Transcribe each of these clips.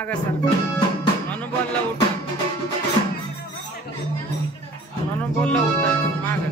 मागासारखं म्हणून बोलला उठा माग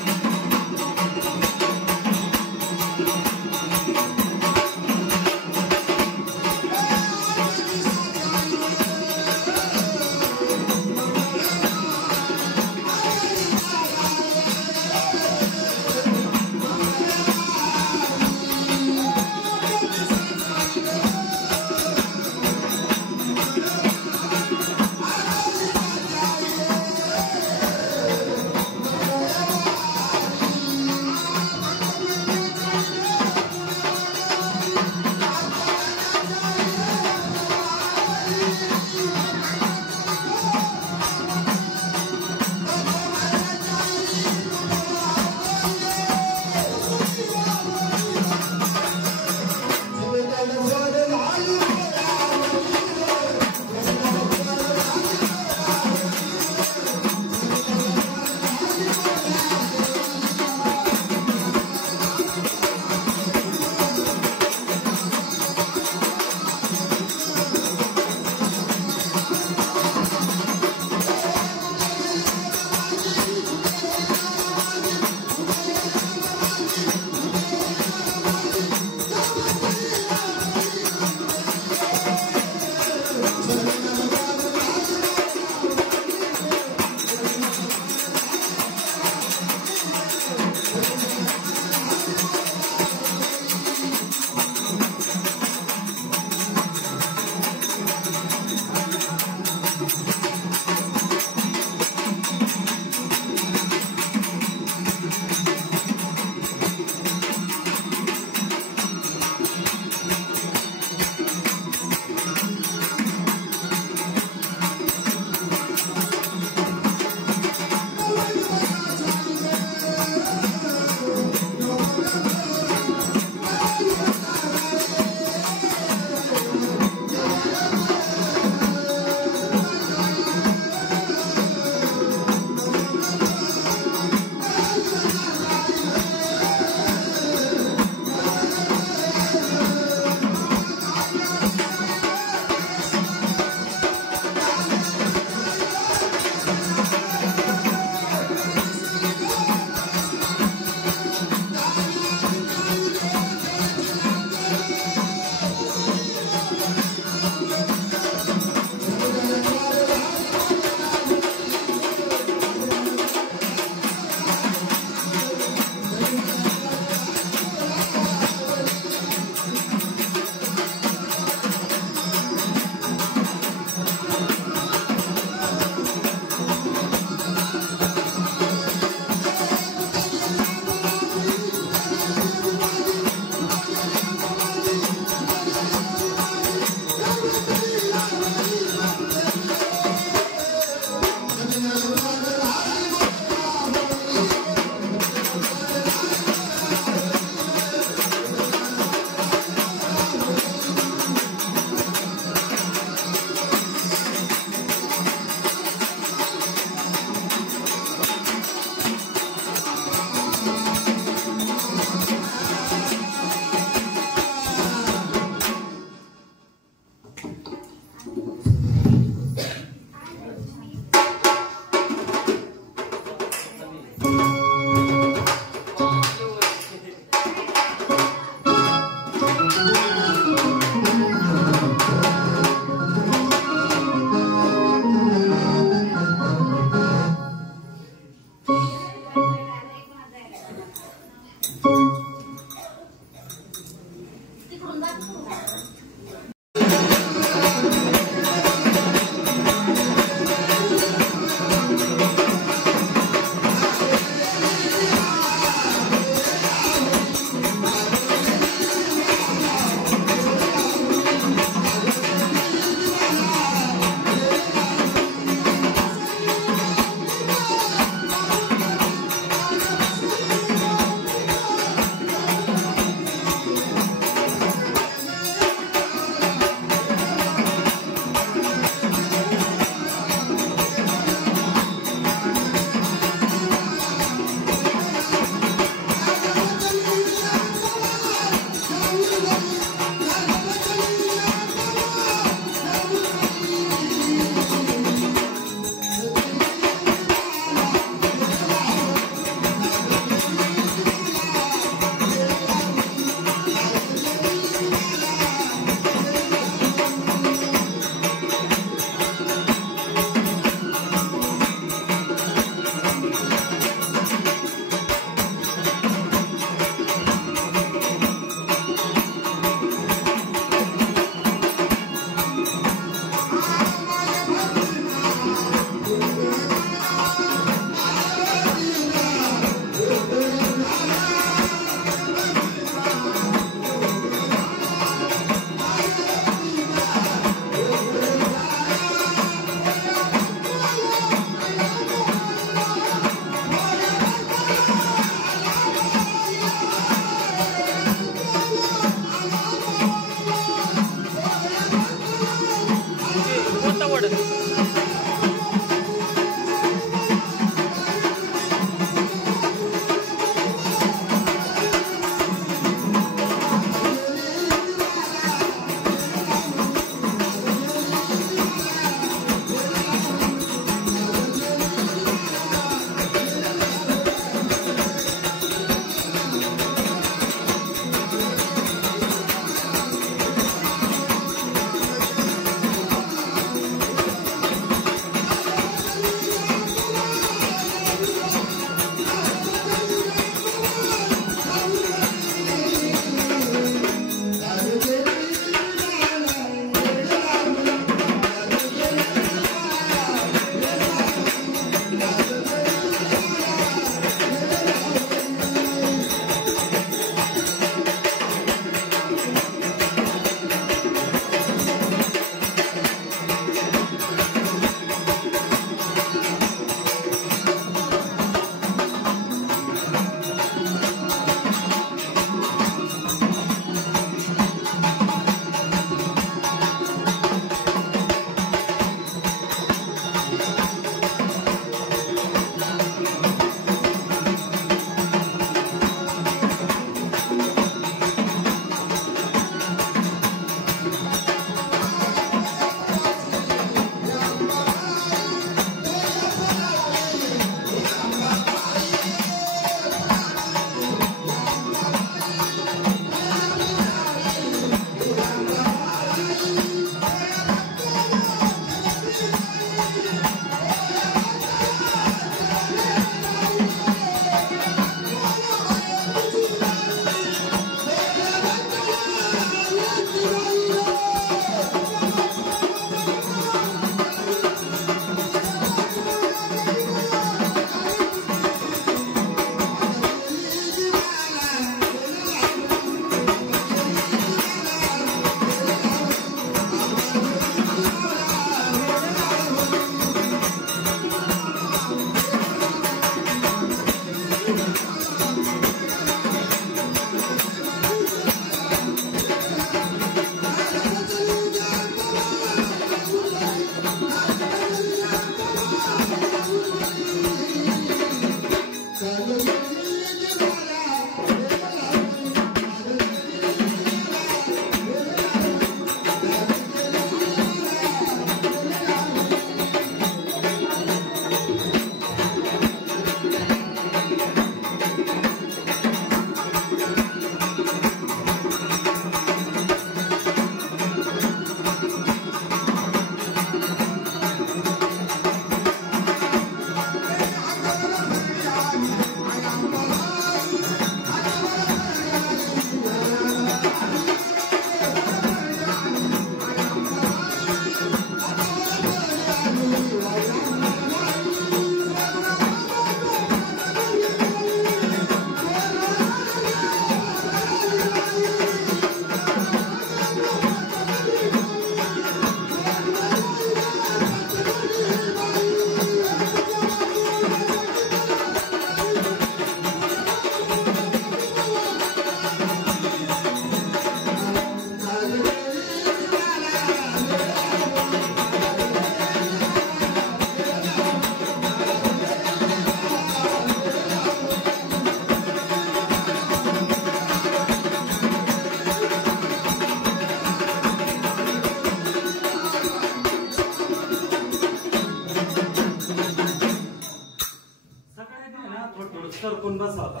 सरकून बसा आता.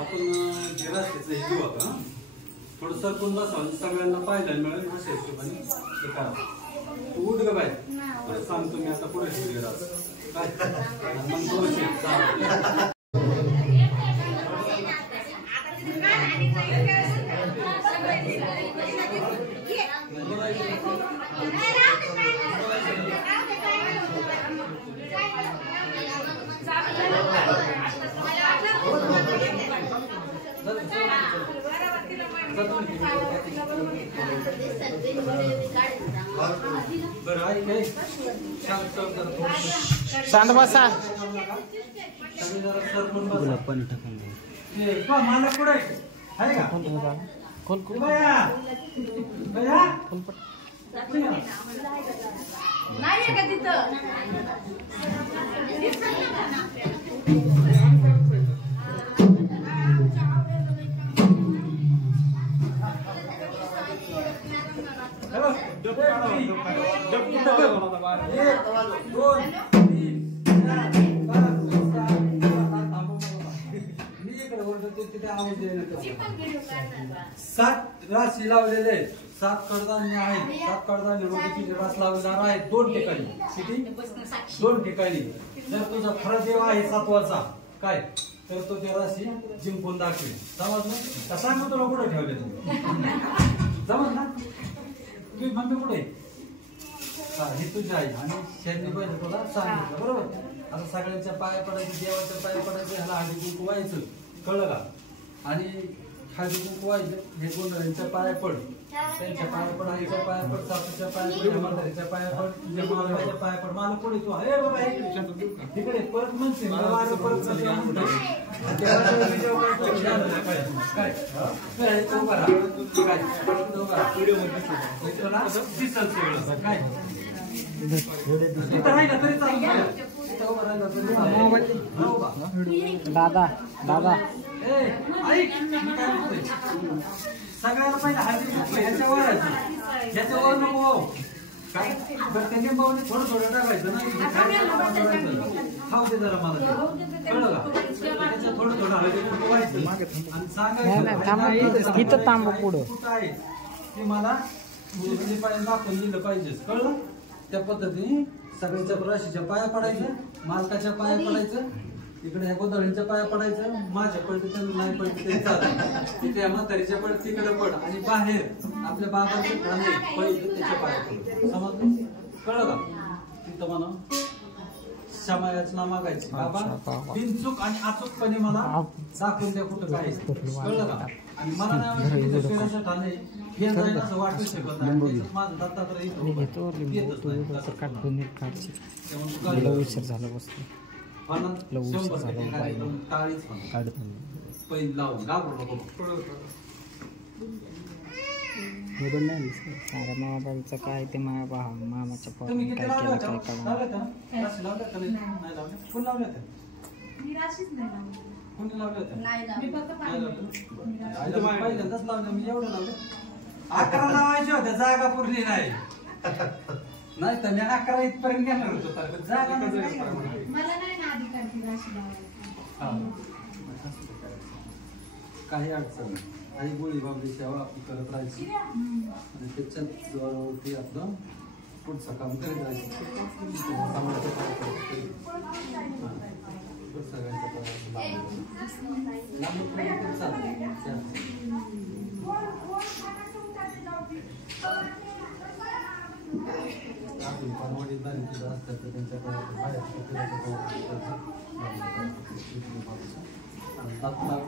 आपण गिरास्तीचं हे घेऊ आता. थोडं सरकून बसा म्हणजे सगळ्यांना पाहायला मिळेल अशा हिशोबाने ते करा. तू उठ ग बाय. सांगतो मी आता पुढे ठेवले काय मग थोडं शांत बसा. पाणी टाकून मला पुढे आहे का खोल खोल नाही का तिथं सात राशी लावलेले आहेत. 7 कडधान्य आहेत. 7 कडधान्य रोटीचे रस लावणार आहेत 2 ठिकाणी. किती 2 ठिकाणी. जर तुझा खरा देव आहे 7वाचा काय तर तो त्या राशी जिंकून दाखवेल. समजलं का? सांगू तुला कुठे ठेवले तुम्ही समज ना. तुम्ही मम्मी कुठे हे तुझी आई आणि शेती पाहिजे तुला सांगितलं बरोबर. आता सगळ्यांच्या पाया पडायचं देवाच्या पाया पडायचं ह्याला हळदी कुंकू व्हायचं कळलं का. आणि हळदी कुंकू व्हायचं हे गोंधळींच्या पाया पड. त्यांच्या पाया पड आईच्या पाया पड सासूच्या पाया पड म्हातारीच्या पाया पड तुझ्या मालकाच्या पाया पड. मला पुढे तू अरे बाबा तिकडे परत म्हणते परत काय दादा दादा सगळ्याला पाहिजे हळदी ह्याच्यावर नको काय ते लिंबावने थोडं थोडं टाकायचं ना. खाऊ दे जरा मला कळलं का. त्याच्यात थोडं थोडं हळदी कुंकू व्हायचं आणि सांगायचं इथं थांब पुढं कुठं आहे ते मला दाखवून दिलं पाहिजे कळलं. त्या पद्धतीने सगळ्यांच्या राशीच्या पाया पडायचं मालकाच्या पाया पडायचं इकडे ह्या गोंधळींच्या पाया पडायचं. माझ्या पडते त्यांना नाही पडते ते चालत तिथे म्हातारीच्या पड तिकडे पड आणि बाहेर आपल्या बाबाचे खाणे पहिले त्याच्या पाया पड. समजलं कळलं का. तिथं म्हणा क्षमायाचना मागायची बाबा बिनचूक आणि अचूकपणे मला दाखवून द्या कुठं काय कळलं का. आणि मला नाही ठाणे हे जाईल असं वाटू शकत नाही. माझं दत्तात्रय उशीर झाला बसतो पहिला लावून घाबरू नको. सारा मामाबाईचं काय ते मामाच्या तुम्ही किती काय केलं लावलं काय काढा. कोण लावले होते कोणी लावले होते पहिल्यांदाच लावले मी एवढं लावलं. 11 लावायचे होत्या जागा पुरली नाही नाही तर मी 11 इथपर्यंत घेणार होतो जागा मला नाही ना अधिकार ती राशी लावायची. काही अडचण नाही. आई गोळी बाबरी सेवा आपली करत राहायची आणि त्याच्यात आपलं पुढचं काम करत राहायचं.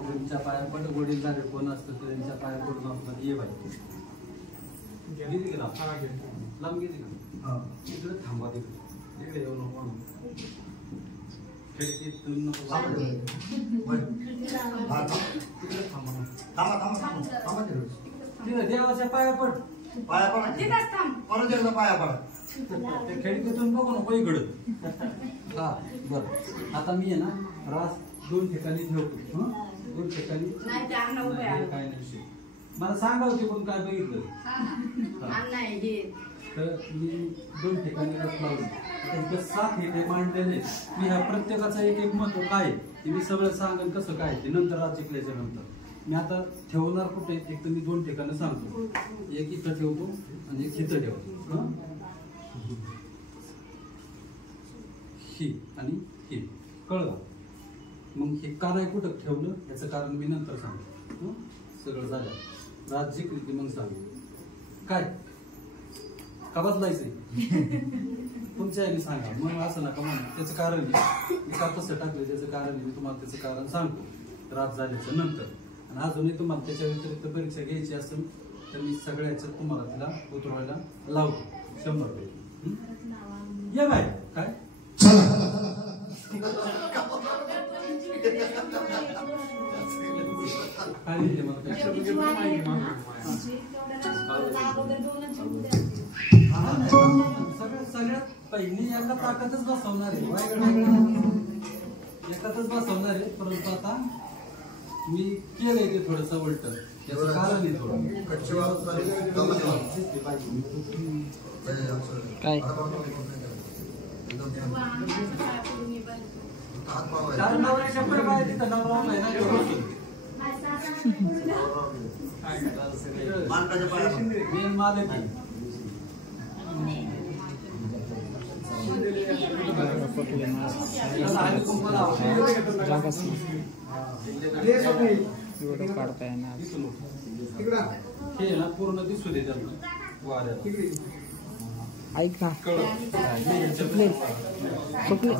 त्यांच्या पाया पण वडीलधारे कोण असतं त्यांच्या पाया पडून असतात. ये बाई गेली गेला लांब गेली का तिकडे थांबा तिकडे येऊ नको म्हणून खिडकीतून तिकडे थांबा तिकडे देवाच्या पाया पड पाया पड ते खिडकीतून बघू नको इकडं. हा बरं आता मी आहे ना रास 2 ठिकाणी ठेवतो. 2 ठिकाणी काय नाही मला सांगा होते कोण काय बघितलं तर मी 2 ठिकाणी रस लावली. 7 हे मांडलेले मी ह्या प्रत्येकाचा एक महत्व काय ते मी सगळं सांगेन कसं काय ते नंतर रात जिंकल्याच्या नंतर. मी आता ठेवणार कुठे एक तर मी 2 ठिकाणं सांगतो. एक इथं ठेवतो आणि एक इथं ठेवतो. ही आणि ही कळलं. मग हे का नाही कुठं ठेवलं याचं कारण मी नंतर सांगतो. सगळं झालं रात जिंकली की मग सांगू काय का बदलायचंय तुमच्या याने सांगा. मग असं नका म्हणा. त्याचं कारण मी का तसं टाकलं त्याचं कारण मी तुम्हाला त्याचं कारण सांगतो रात झाल्याच्या नंतर. आणि अजूनही तुम्हाला त्याच्या व्यतिरिक्त परीक्षा घ्यायची असेल तर मी सगळ्या ह्याच्यात तुम्हाला तिला उतरवायला लावतो 100%. ये बाय काय काय लिहिले मला काय सगळ्यात पहिली एकदा ताकदच बसवणार आहे. एकातच बसवणार आहे. परंतु आता मी केलंय ते थोडस उलट याचं कारण आहे थोडं काय नवरा शंभर बाय तिथं नवरा नाही ना मेन माल आहे जागाच एवढं काढता येणार. हे ना पूर्ण दिसू दे त्यांना वाऱ्याला. ऐक ना सुकले सुकले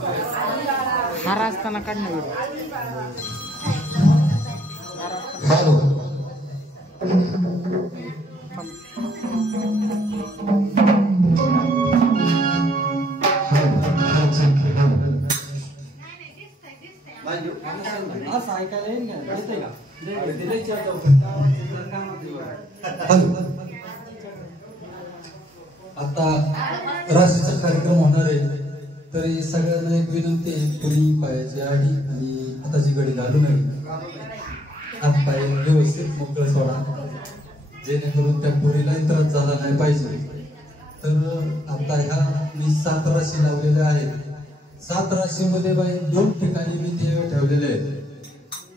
हार असताना काढणं व्हिडिओ. असं ऐकायला येईल का येते का आता राशीचा कार्यक्रम होणार आहे तरी सगळ्यांना एक विनंती आहे पुरी पायाची आडी आणि हाताची घडी घालू नये. हात पाय व्यवस्थित मोकळं सोडा जेणेकरून त्या पुरीला त्रास झाला नाही पाहिजे. तर आता ह्या मी 7 राशी लावलेल्या आहेत. 7 राशीमध्ये बाई 2 ठिकाणी मी देव ठेवलेले आहेत.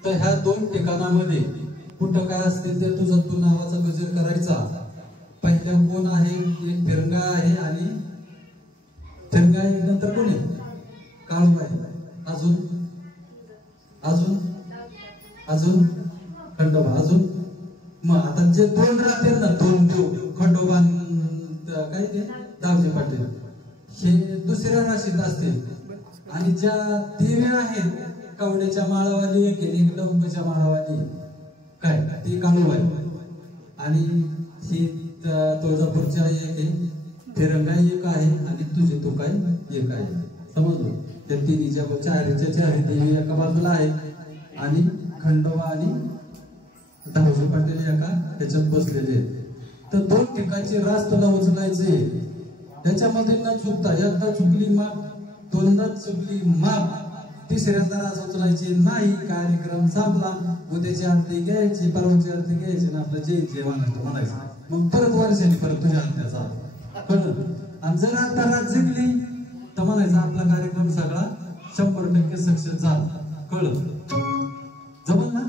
तर ह्या 2 ठिकाणामध्ये कुठं काय असते ते तुझा तू नावाचा गजर करायचा. पहिल्या कोण आहे एक फिरंगा आहे आणि फिरंगा आहे नंतर कोण आहे काळूबाई अजून अजून अजून खंडोबा अजून. मग आता जे 2 राहतील ना 2 देव खंडोबा काय ते दावजे पाटील हे दुसऱ्या राशीत असतील. आणि ज्या देव्या आहेत कावड्याच्या माळावाली एक डोंगच्या माळावाली काय ती काळूबाई आणि ही तुळजापूरच्या एक आहे फिरंगा एक आहे आणि तुझे तो काय एक आहे. समजलो त्या तिन्हीच्या चारी देवी एका बाजूला आहेत आणि खंडोबा आणि दावजी पाटील एका त्याच्यात बसलेले आहेत. तर 2 ठिकाणची रास तुला उचलायचे. त्याच्यामध्ये न चुकता एकदा चुकली माप 2दा चुकली माप 3ऱ्यांदा रास उचलायची नाही. कार्यक्रम संपला. उद्याची आरती घ्यायची परवाची आरती घ्यायची ना आपलं जय जय म्हणायचं. मग परत वर्षांनी परत तुझ्या आरत्याचा कळलं. आणि जर आता रात जिंकली तर म्हणायचं आपला कार्यक्रम सगळा 100% सक्सेस झाला. कळलं जमल ना.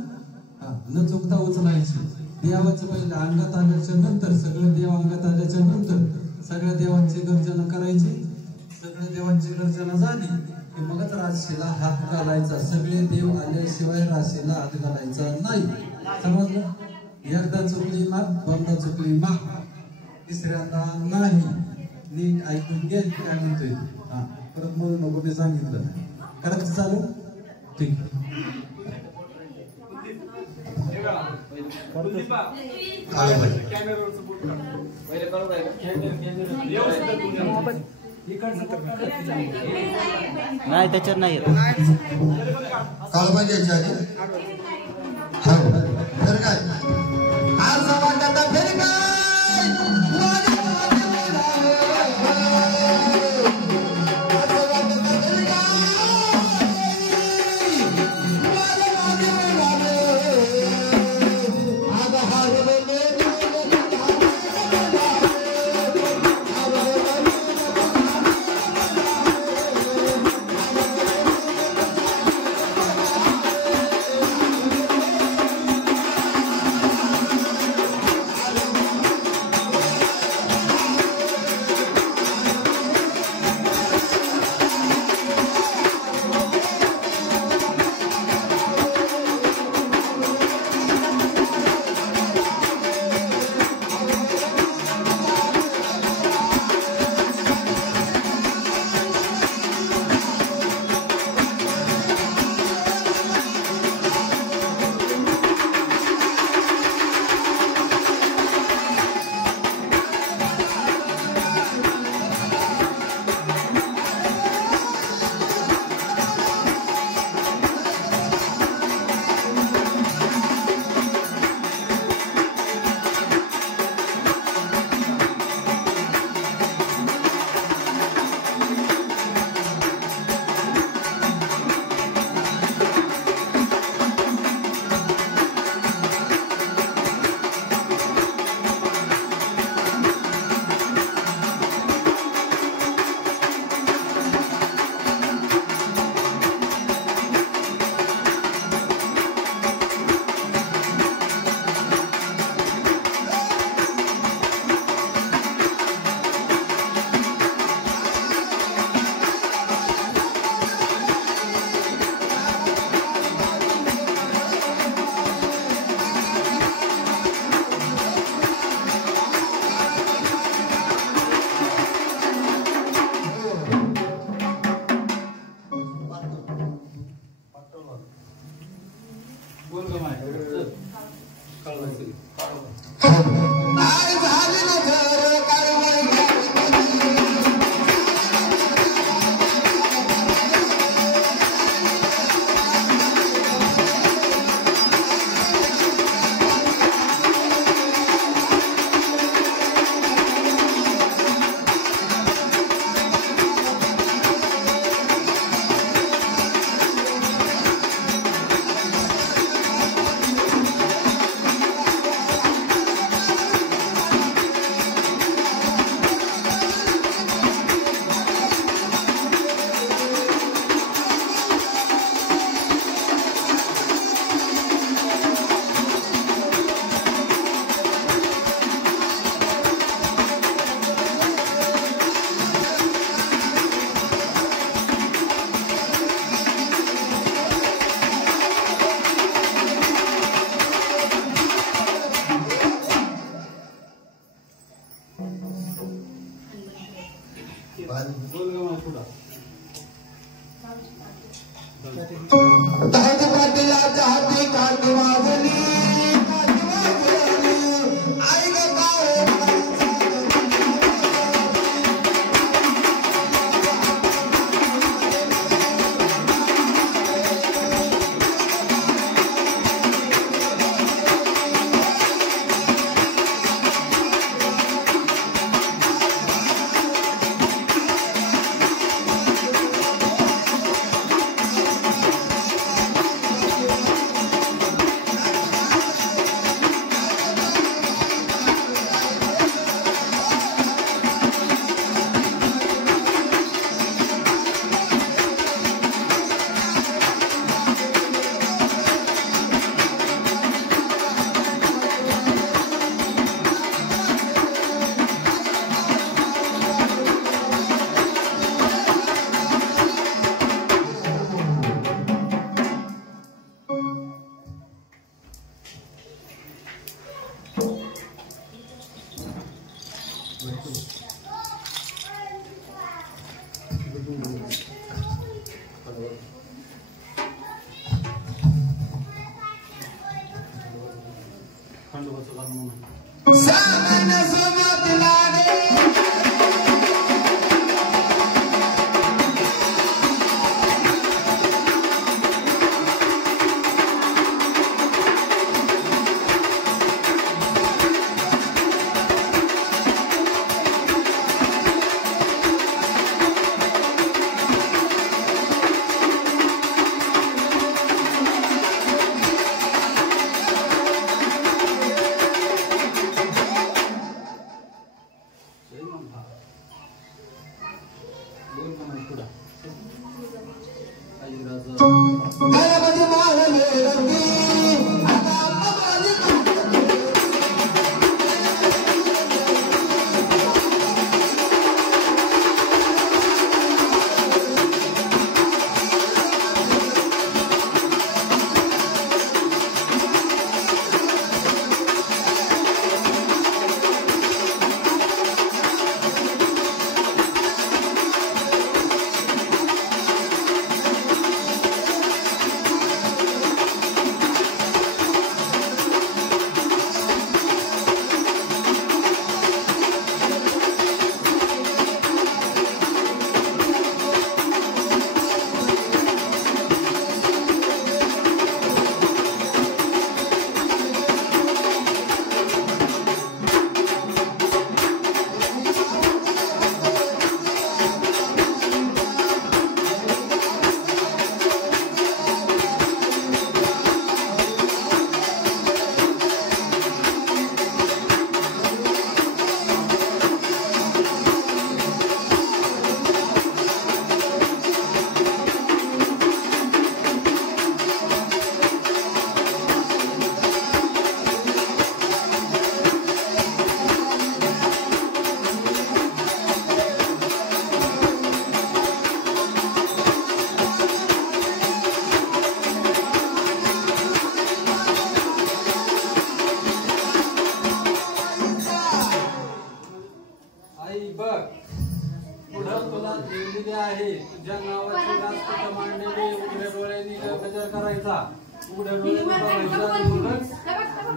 न चुकता उचलायची. देवाचं पहिलं अंगात आल्याच्या नंतर सगळं देव अंगात आल्याच्या नंतर सगळ्या देवांची गर्जना करायची. सगळ्या देवांची गर्जना झाली की मगच राशीला हात घालायचा. सगळे देव आल्याशिवाय राशीला हात घालायचा नाही. समजलं. एकदा चुकली माप 2दा चुकली माप 3ऱ्यांदा नाही. नीट ऐकून घे काय म्हणतोय. परत म्हणून नको ते सांगितलं करायचं चालू ठीक. नाही त्याच्यात नाही काळूबाई घ्यायची आधी तर काय आज वाटत फिर काय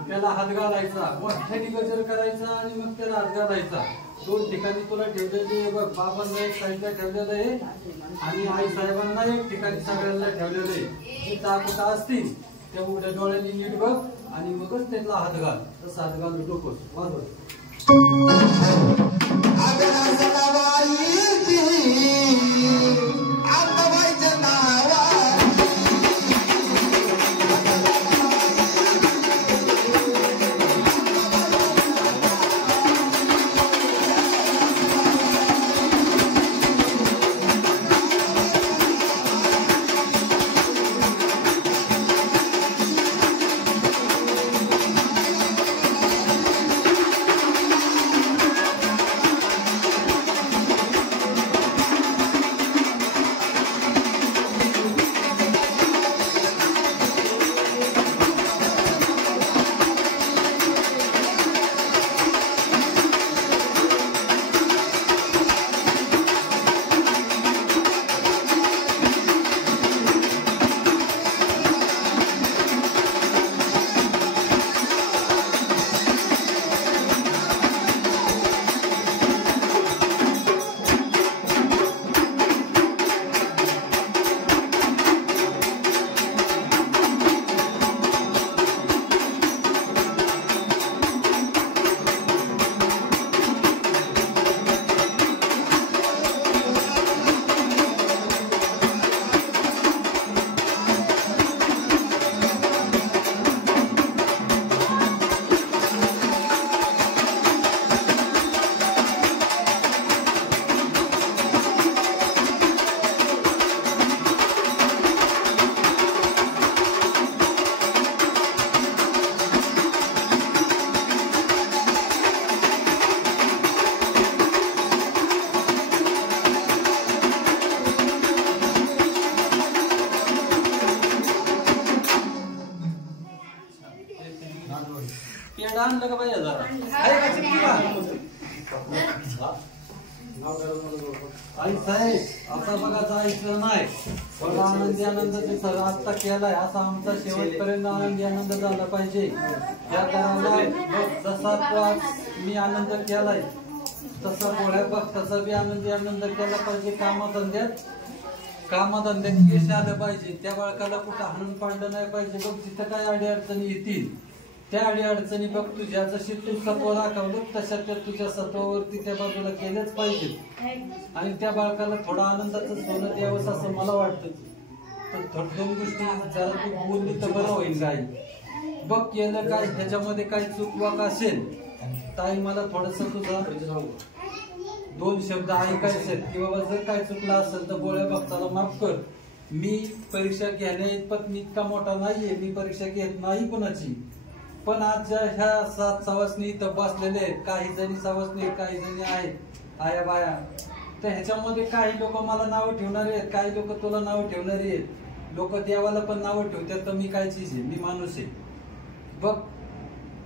त्याला त्याला हात घालायचा, मोठ्याने गजर करायचा आणि मग त्याला हात घालायचा. 2 ठिकाणी तुला ठेवलेली आहे बघ. बाबांना एक साईडला ठेवलेलं आहे आणि आई साहेबांना एक ठिकाणी सगळ्यांना ठेवलेलं आहे. जे ताकद असतील त्या उघड्या डोळ्यांनी नीट बघ आणि मगच त्याला हात घाल. तसं हात घालू नकोस. वाजव. पेढा आणलं का पाहिजे जरा? आहे का चिपकी का? आई साहेब आता बघा जायचं नाही. थोडा आनंदी आनंद सर आत्ता केलाय असा आमचा शेवटपर्यंत आनंदी आनंद झाला पाहिजे. त्या करायला जसा तो आज मी आनंद केलाय तसा पोळ्या बघ तसा बी आनंदी आनंद केला पाहिजे. कामाधंद्यात यश आलं पाहिजे. त्या बाळकाला कुठं हाणून पाडलं नाही पाहिजे. बघ तिथं काय अडी अडचणी येतील त्या अडी अडचणी बघ तुझ्या जशी तू सत्व दाखवलं तशा त्या तुझ्या सत्वावरती त्या बाजूला केल्याच पाहिजे. आणि त्या बाळकाला थोडा आनंदाचं सोनं द्यावंस असं मला वाटतं. तर 2 गोष्टी जरा तू बोलली तर बरं होईल. काय बघ केलं काय ह्याच्यामध्ये काही चुकवाक असेल ताई मला थोडस तुझा 2 शब्द ऐकायचे की बाबा जर काय चुकलं असेल तर बोळ्या भक्ताला माफ कर. मी परीक्षा घेण्या इतपत मी इतका मोठा नाहीये. मी परीक्षा घेत नाही कुणाची. पण आज ज्या ह्या 7 सवासनी इथं बसलेले आहेत. काही जणी सवासनी काही जणी आहेत आया बाया. तर ह्याच्यामध्ये काही लोक मला नावं ठेवणारे आहेत. काही लोक तुला नावं ठेवणारी आहेत. लोक देवाला पण नावं ठेवतात. तर मी काय चीज आहे? मी माणूस आहे बघ.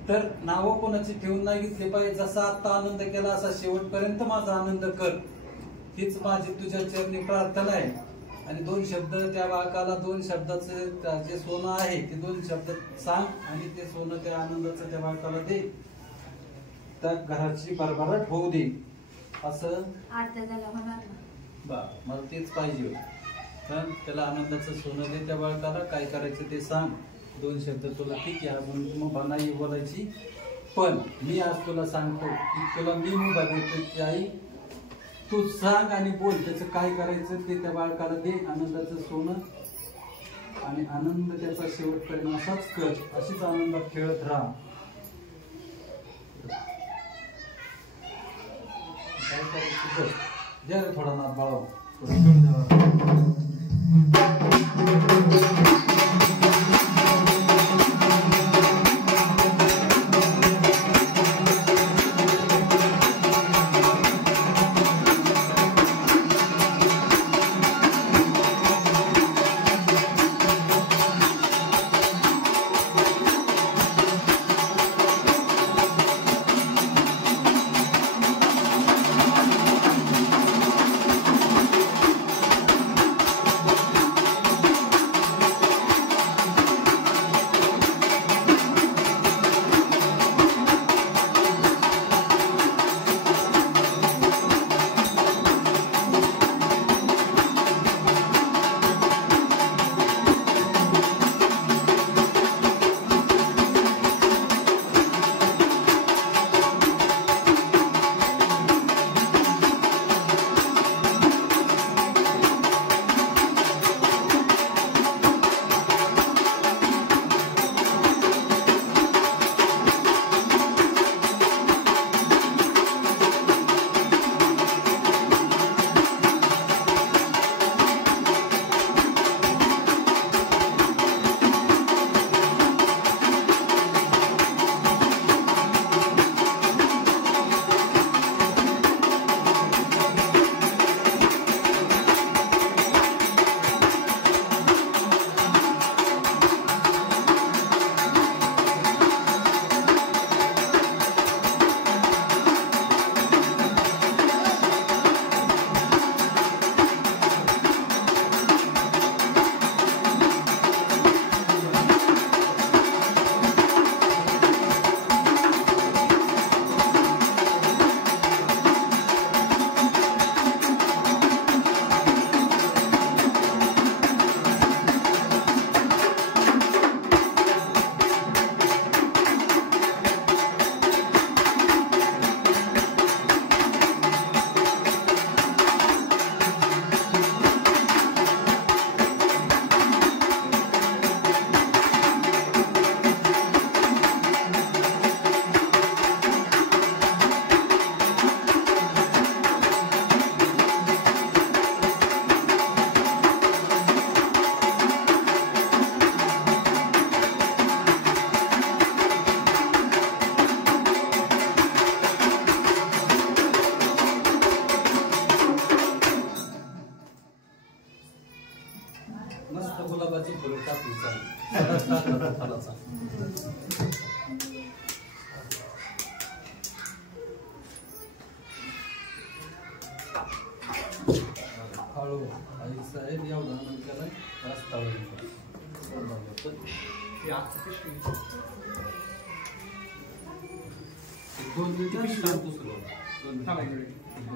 तर नावं कोणाची ठेवून नाही घेतली पाहिजे. जसा आता आनंद केला असा शेवटपर्यंत माझा आनंद कर. हीच माझी तुझ्या चरणी प्रार्थना आहे. आणि 2 शब्द त्या बाळकाला 2 शब्दाचं जे सोनं आहे ते 2 शब्द सांग आणि ते सोनं त्या आनंदाचं त्या बाळकाला दे. त्या घराची भरभराट होऊ दे असं मला तेच पाहिजे. पण त्याला आनंदाचं सोनं दे त्या बाळकाला. काय करायचं ते सांग. 2 शब्द तुला ठीक आहे अजून मुभा नाही बोलायची. पण मी आज तुला सांगतो की तुला मी मुभा देतो की आई तू सांग आणि बोल. त्याचं काय करायचं ते त्या बाळकाला दे. आनंदाचं सोनं आणि आनंद त्याचा शेवटपर्यंत असाच कर. अशीच आनंदात खेळत राहा. काय करायचं द्या रे थोडा ना बाळा.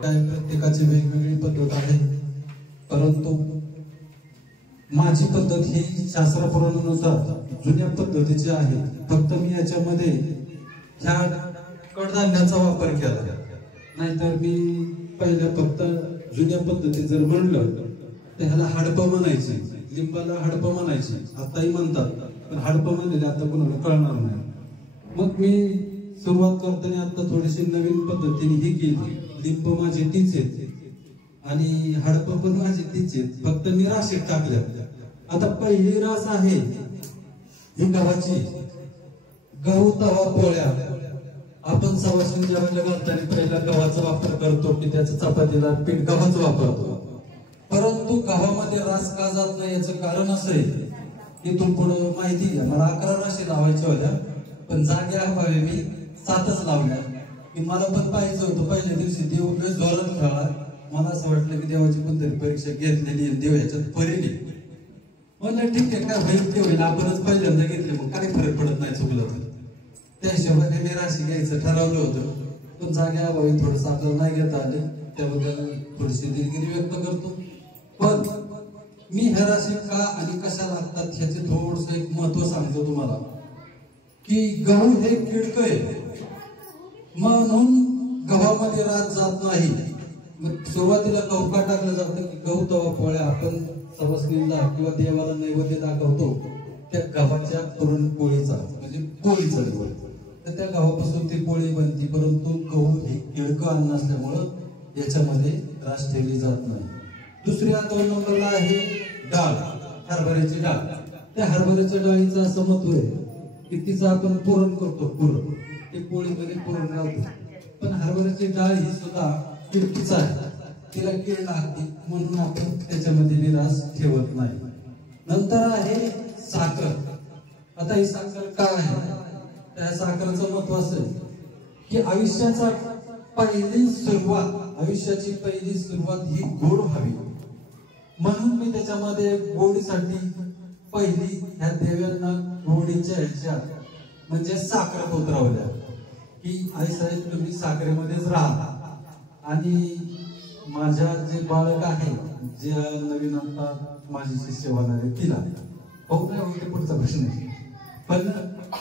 प्रत्येकाची वेगवेगळी पद्धत आहे, परंतु माझी पद्धत ही शास्त्र पुराणानुसार जुन्या पद्धतीची आहे. फक्त मी याच्यामध्ये ह्या कडधान्याचा वापर केला, नाहीतर मी पहिल्या फक्त जुन्या पद्धती जर म्हणलं तर ह्याला हडपं म्हणायची, लिंबाला हडपं म्हणायची, आताही म्हणतात, पण हडपं म्हणलेले आता कोणाला कळणार नाही. मग मी सुरुवात करताना आता थोडीशी नवीन पद्धतीने ही केली. लिंब माझी तीच आहेत आणि हडपं पण माझी तीच आहेत, फक्त मी राशीत टाकल्या. आता पहिली रास आहे ही गव्हाची. गहू, तवा, पोळ्या आपण सवाशीन जेवायला घालताना पहिला गव्हाचा वापर करतो की त्याचं चपातीला पीठ गव्हाचं वापरतो. परंतु गव्हामध्ये रास का जात नाही याचं कारण असं आहे की तू पुढं माहिती घ्या. मला 11 राशी लावायच्या होत्या, पण जागे अभावी मी 7च लावल्या. की मला पण पाहायचं होतं. पहिल्या दिवशी देव लय जोरात खेळला. मला असं वाटलं की देवाची कोणतरी परीक्षा घेतलेली आहे, देव ह्याच्यात परीने. म्हणलं ठीक आहे, काय होईल ते होईल, आपणच पहिल्यांदा घेतले, मग काही फरक पडत नाही चुकलं तर. त्या हिशोबाने मी राशी घ्यायचं ठरवलं होतं, पण जागे अभावी थोडंसं आपल्याला नाही घेता आले, त्याबद्दल थोडीशी दिलगिरी व्यक्त करतो. पण मी ह्या राशी का आणि कशा लागतात ह्याचे थोडस एक महत्व सांगतो तुम्हाला. की गहू हे किडक आहे, म्हणून गव्हामध्ये रास जात नाही. मग सुरुवातीला गहू का टाकलं जातं की गहू, तवा, पोळ्या आपण सवासणीला किंवा देवाला नैवेद्य दाखवतो त्या गव्हाच्या पुरणपोळीचा, म्हणजे पोळीचा निवड. तर त्या गव्हापासून ती पोळी बनती, परंतु गहू हे किडकं अन्न असल्यामुळं याच्यामध्ये रास ठेवली जात नाही. दुसऱ्या 2 नंबरला आहे डाळ, हरभऱ्याची डाळ. त्या हरभऱ्याच्या डाळीचं असं महत्व आहे की तिचं आपण पुरण करतो, पुरण ते पोळीमध्ये पुरण लावतो. पण हरभऱ्याची डाळ ही सुद्धा किडकीच आहे, तिला कीड लागते, म्हणून आपण त्याच्यामध्ये बी रास ठेवत नाही. नंतर आहे साखर. आता ही साखर काय आहे? त्या साखरेचं महत्व असं की आयुष्याचा पहिली सुरुवात, आयुष्याची पहिली सुरुवात ही गोड व्हावी, म्हणून मी त्याच्यामध्ये गोडीसाठी पहिली ह्या देव्यांना गोडीच्या ह्याच्या म्हणजे साखर उतरवल्या की आई साहेब तुम्ही साखरेमध्येच राहा. आणि माझ्या जे बालक आहे, जे नवीन आता माझी शिष्य होणार आहे, तिला होत नाही होते पुढचा प्रश्न आहे, पण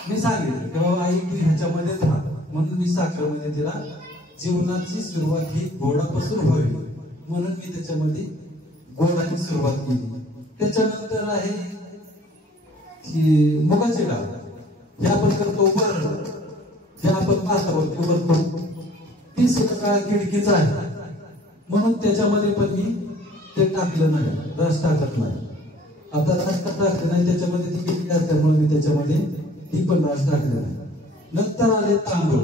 मी सांगितलं की बाबा आई तू ह्याच्यामध्येच राहा, म्हणून मी साखरेमध्ये तिला जीवनाची सुरुवात ही गोडापासून व्हावी म्हणून मी त्याच्यामध्ये गोडाची सुरुवात केली. त्याच्यानंतर आहे की मुगाची डाळ, हे आपण करतो वरण, हे आपण पास्तावरती करतो, ती सुद्धा खिडकीच आहे, म्हणून त्याच्यामध्ये पण मी ते टाकलं नाही, रस टाकत नाही. आता रस टाकलं नाही त्याच्यामध्ये ती खिडकी असल्यामुळे मी त्याच्यामध्ये ती पण रस टाकलं नाही. नंतर आले तांदूळ.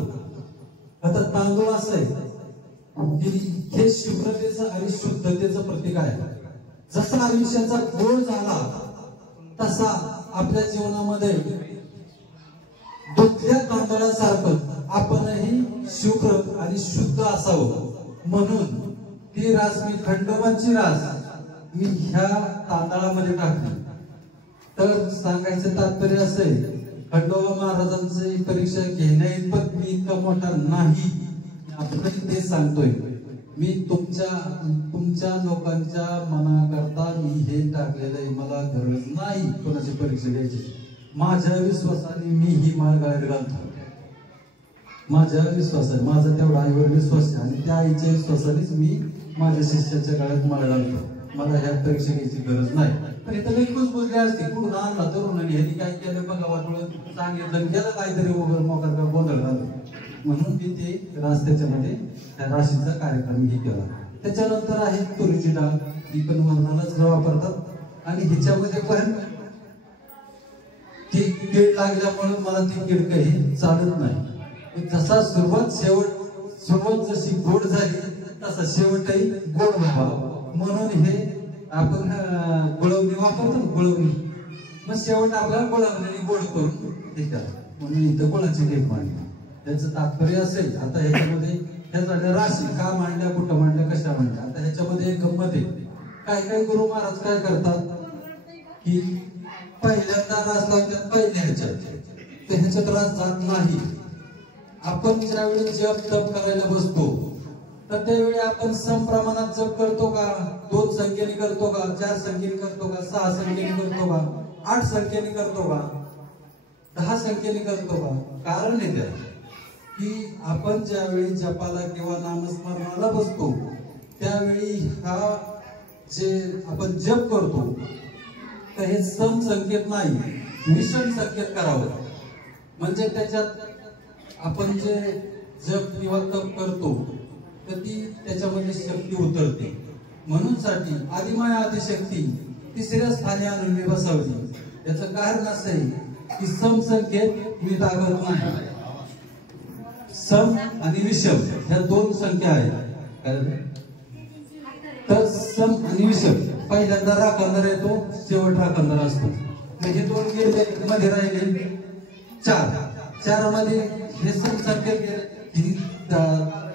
आता तांदूळ असं आहे की हे शुभ्रतेचं आणि शुद्धतेचं प्रतीक आहे. जसा आयुष्याचा गोड झाला तसा आपल्या जीवनामध्ये दुधल्या तांदळासारखं आपणही शुभ्र आणि शुद्ध असावं, म्हणून ती रास मी खंडोबाची रास मी ह्या तांदळामध्ये टाकली. तर सांगायचं तात्पर्य असं आहे, खंडोबा महाराजांची परीक्षा घेण्या इतपत मी इतका मोठा नाही, आपण ते सांगतोय. मी तुमच्या लोकांच्या मनाकरता मी हे टाकलेलं आहे, मला गरज नाही कोणाची परीक्षा घ्यायची. माझ्या विश्वासाने मी ही माळ गळ्यात घालतो, माझ्या विश्वासाने, माझा तेवढा आईवर विश्वास आहे आणि त्या आईच्या विश्वासानेच मी माझ्या शिष्याच्या गळ्यात माळ घालतो. मला ह्या परीक्षा घ्यायची गरज नाही. पण इथं एकच बोलले असते कुठून आणला तरुणाने, ह्यांनी काय केलं बघा, वाटलं सांगितलं गेलं काहीतरी मोकार गोंधळ घालतो, म्हणून मी ते रास त्याच्यामध्ये त्या राशीचा कार्यक्रम ही केला. त्याच्यानंतर आहे तुरीची डाळ, ही पण वरणालाच वापरतात आणि ह्याच्यामध्ये पण ती कीड लागल्यामुळे मला ती कीड काही चालत नाही. जसा सुरुवात जशी गोड झाली तसा शेवटही गोड व्हावा, म्हणून हे आपण गुळवणी वापरतो, गुळवणी. मग शेवट आपल्याला गुळवणी गोड करून हे करा, म्हणून इथं गुळाची घेत मांडली. त्याचं तात्पर्य असेल. आता ह्याच्यामध्ये ह्या झाल्या राशी का मांडल्या, कुठं मांडल्या, कशा मांडल्या. आता ह्याच्यामध्ये एक गंमत आहे. काही गुरु महाराज काय करतात की पहिल्यांदा रास लावतात पहिल्या ह्याच्यात, तर ह्याच्यात रास जात नाही. आपण ज्यावेळी जप तप करायला बसतो तर त्यावेळी आपण सम प्रमाणात जप करतो का? 2 संख्येने करतो का? 4 संख्येने करतो का? 6 संख्येने करतो का? 8 संख्येने करतो का? 10 संख्येने करतो का? कारण हे आहे की आपण ज्यावेळी जपाला किंवा नामस्मरणाला बसतो त्यावेळी हा जे आपण जप करतो तर हे सम संकेत नाही, विषम संकेत करावं. म्हणजे त्याच्यात आपण जे जप किंवा तप करतो तर ती त्याच्यामध्ये शक्ती उतरते. म्हणून साठी आदिमाय आदिशक्ती 3ऱ्या स्थानी आणून मी बसवली. याचं कारण असं आहे की सम संकेत मी दाखवत नाही. सम आणि विषम ह्या 2 संख्या आहेत. तर सम आणि विषम पहिल्यांदा राखणार येतो, शेवट राखणार असतो. म्हणजे 2 गेले मध्ये राहिले 4 मध्ये हे सम संख्या गेले,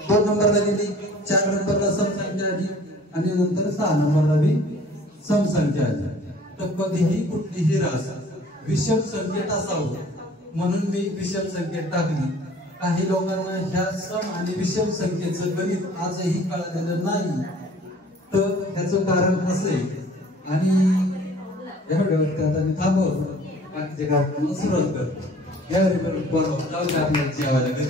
2 नंबरला गेली, 4 नंबरला सम संख्या आली आणि नंतर 6 नंबरला बी सम संख्या आली. तर कधीही कुठलीही रास विषम संकेत असावं म्हणून मी विषम संकेत टाकली. काही लोकांना ह्या सम आणि विषम संख्येचं गणित आजही कळलेलं नाही, तर त्याचं कारण असं आहे. आणि एवढ्यावरती आता मी थांबवतो, बाकीचे कार्यक्रम सुरुवात करतो. यावेळी बरोबर आपल्याला जेवायला घरी